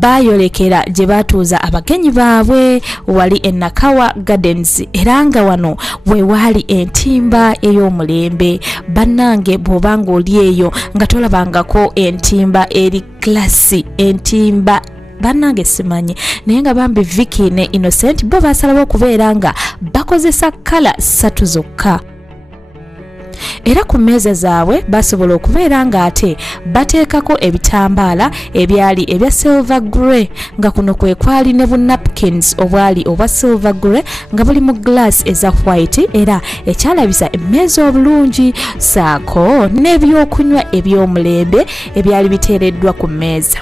bayolekera gye batuuza abagenyi baabwe wali e Nakawa Gardens era nga wano we waali entimba ey'omulembe. Bannange bw'obanga oli eyo nga tolabangako entimba eri klasi, entimba bannange simanyi naye nga bambi Vicky ne Innocent bo basalawo okubeera nga bakozesa kala 3 zokka. Era ku mmeeza zaabwe basobola okubeera nga ate bateekako ebitambaala ebyali ebya silver grey nga kuno kwe kwali ne bu napkins obwali obwa silver grey nga buli mu glass eza white era ekyalabisa emmeeza obulungi saako n'ebyokunywa eby'omulembe ebyali biteereddwa ku mmeeza.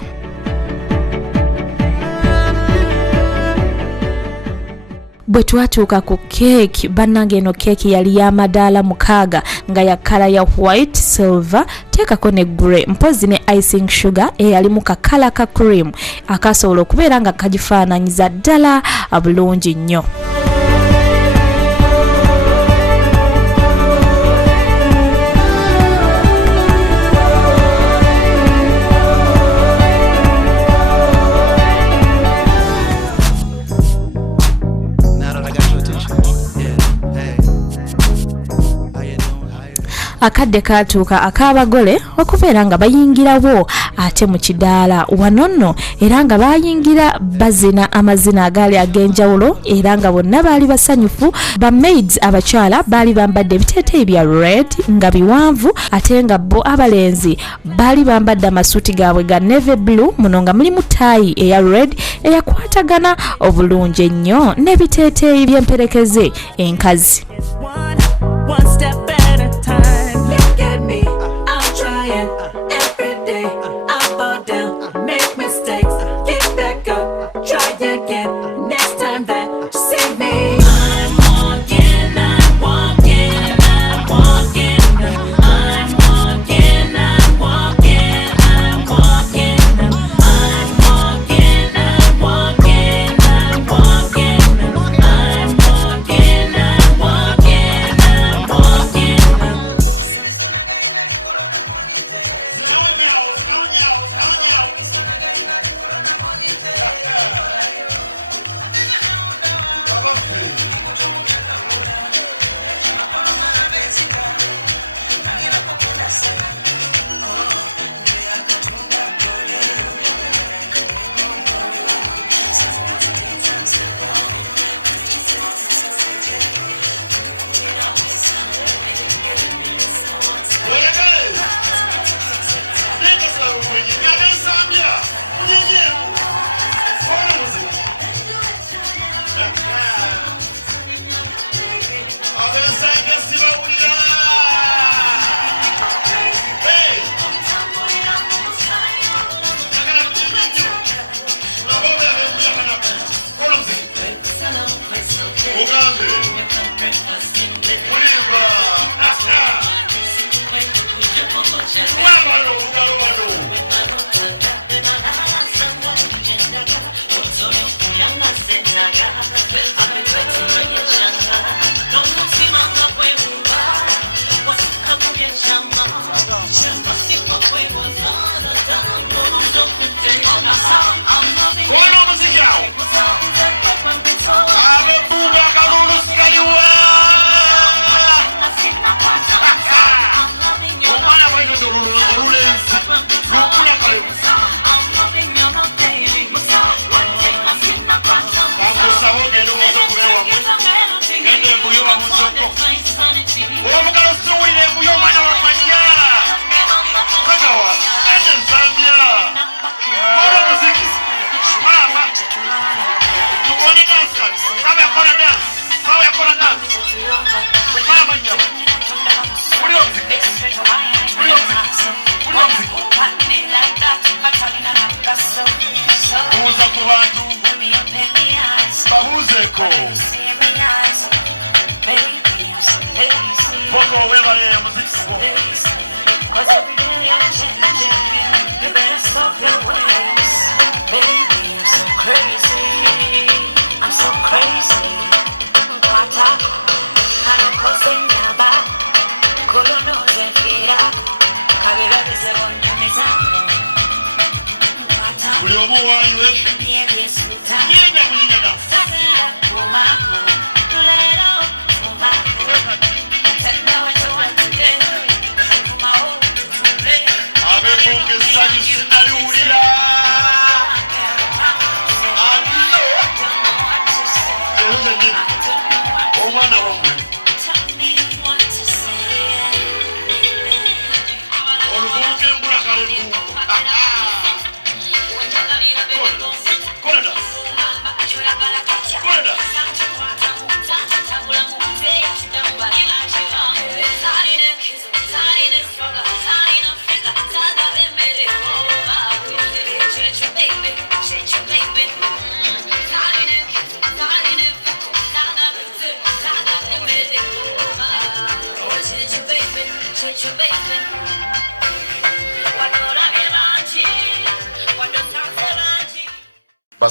Bwe twatuuka ku keeki bannange eno keeki yali ya madaala 6 nga ya kala ya white, silver, teekako ne grey mpozi ne icing sugar eyali mu kakala ka cream akasobola okubeera nga kagifaananyiza ddala bulungi nnyo. Akadde katuuka ak'abagole okubeera nga bayingirawo ate mu kidaala wano nno era nga bayingira bazina amazina agaali ag'enjawulo era nga bonna baali basanyufu. Ba maids abakyala baali bambadde ebiteeteeyi bya red nga biwanvu ate nga bo abalenzi baali bambadde amasuuti gaabwe ga navy blue muno nga mulimu taayi eya red eyakwatagana obulungi ennyo n'ebiteeteeyi by'emperekeze enkazi.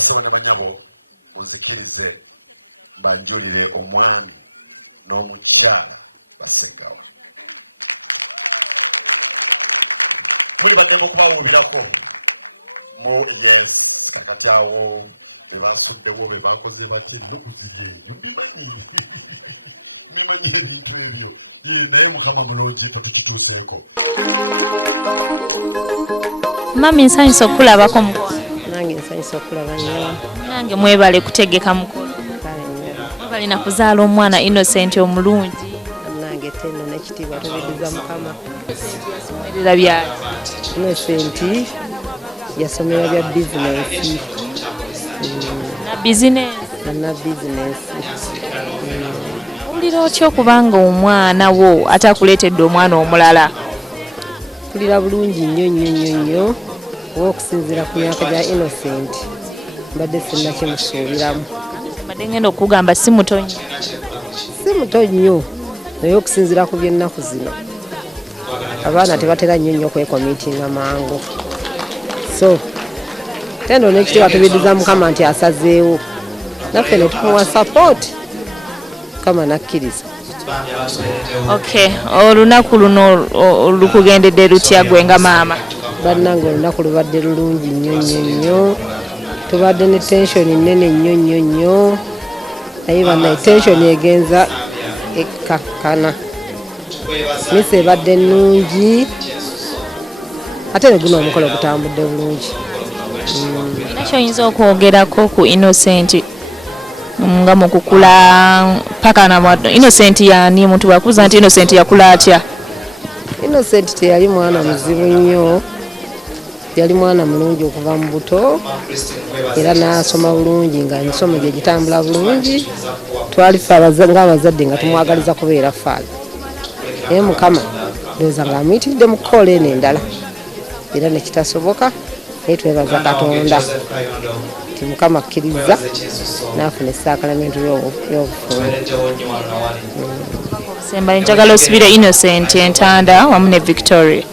basaba ne banyabo munzikirize banjulire omwami n'omukyala Bassegawa. Muli badde okubawuubirako mu yes kakati awo bebasuddewo bebakoze bati nokuziyeeyo mimanyi ebintu ebyo naye Mukama mulungi tetukituuseeko. Mami nsanyusa okulabako mukono. Nange nsanyusa okulaba nnyo. Nange mwebale kutegeka mukolo. Balina kuzaala omwana Innocent omulungi. Nange teno n'ekitiibwa tubidiza Mukama. Somerera byaki? Innocent yasomera bya bizinensi. Na bizinensi? Na bizinensi. Owulira otya okubanga omwana wo ate akuleetedde omwana omulala? Mpulira bulungi nnyo okusinziira ku myaka gya Innocent mbadde sinnakimusuubiramu. Mbadde ngenda okugamba si muto nnyo. Si muto nnyo naye okusinziira ku by'ennaku zino abaana tebatera nnyo okwekomiitinga mangu. So tendo n'ekitiibwa tubidiza Mukama nti asazeewo naffe ne tumuwa support Mukama nakkiriza. Okay, olunaku luno lukugendedde lutya gwe nga maama? Bannange olunaku lubadde lulungi nnyo. Tubadde ne tension nnene nnyo naye bannaye tension egenza ekkakana. Misa ebadde nnungi ate ne guno omukolo gutambudde bulungi. Nakyo oyinza okwogerako ku Innocent nga mukukula paka na Innocent yani muntu bakuza nti Innocent yakula atya? Innocent teyali mwana muzibu nnyo, yali mwana mulungi okuva mu buto era n'asoma bulungi nga emisomo gye gitambula bulungi. Twali ffe ng'abazadde nga tumwagaliza kubeera faaza naye Mukama ndowooza ng'amuyitiridde mu kkoola eno endala era ne kitasoboka naye twebaza Katonda nti Mukama akkiriza n'afuna essaakalamentu y'obufumbo. Semba njagala osibire Innocent Entanda wamu ne Victoria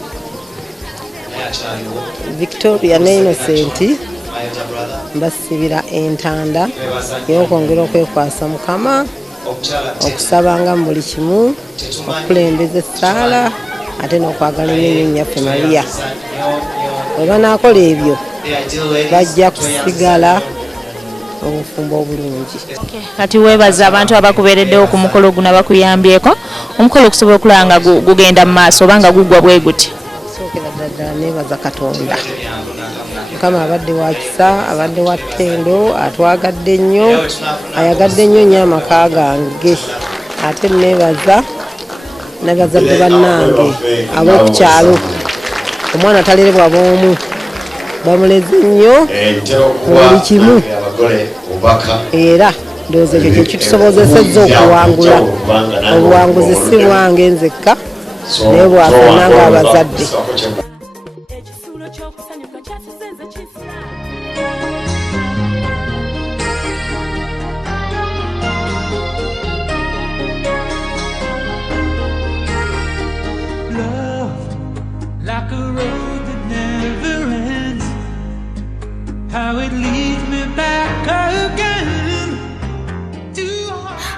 ne Innocent mbasibira Entanda y'okwongera okwekwasa Mukama okusabanga mu buli kimu okukulembeza essaala ate n'okwagala ennyo nnyaffe Maria. Bwe banaakola ebyo bajja kusigala obufumbo obulungi. Kati weebaza abantu abakubeereddewo ku mukolo guno bakuyambyeko omukolo okusobola okulaba nga gugenda mu maaso oba nga guggwa bwe guti? Sookera ddala neebaza Katonda. Mukama abadde wa kisa, abadde wa ttendo, atwagadde nnyo, ayagadde nnyo nnyo amaka gange. Ate neebaza n'abazadde bannange ab'okukyalo. Omwana talerebwa bw'omu bamuleze nnyo mu buli kimu era ndowooza ekyo kye kitusobozesezza okuwangula. Obuwanguzi si bwange nzekka naye bwafuna ng'abazadde.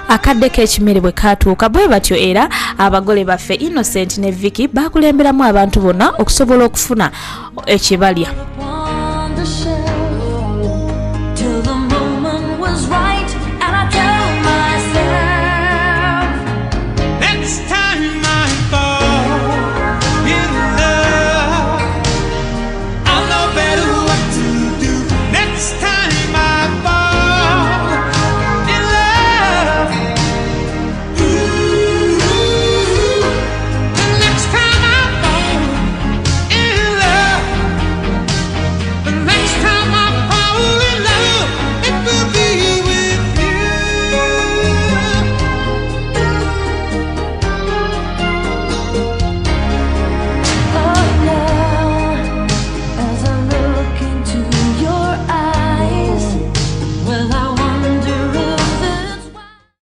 Akadde k'ekimere bwe katuuka bwe batyo era abagole baffe Innocent ne Vicky bakulemberamu abantu bonna okusobola okufuna ekibalya.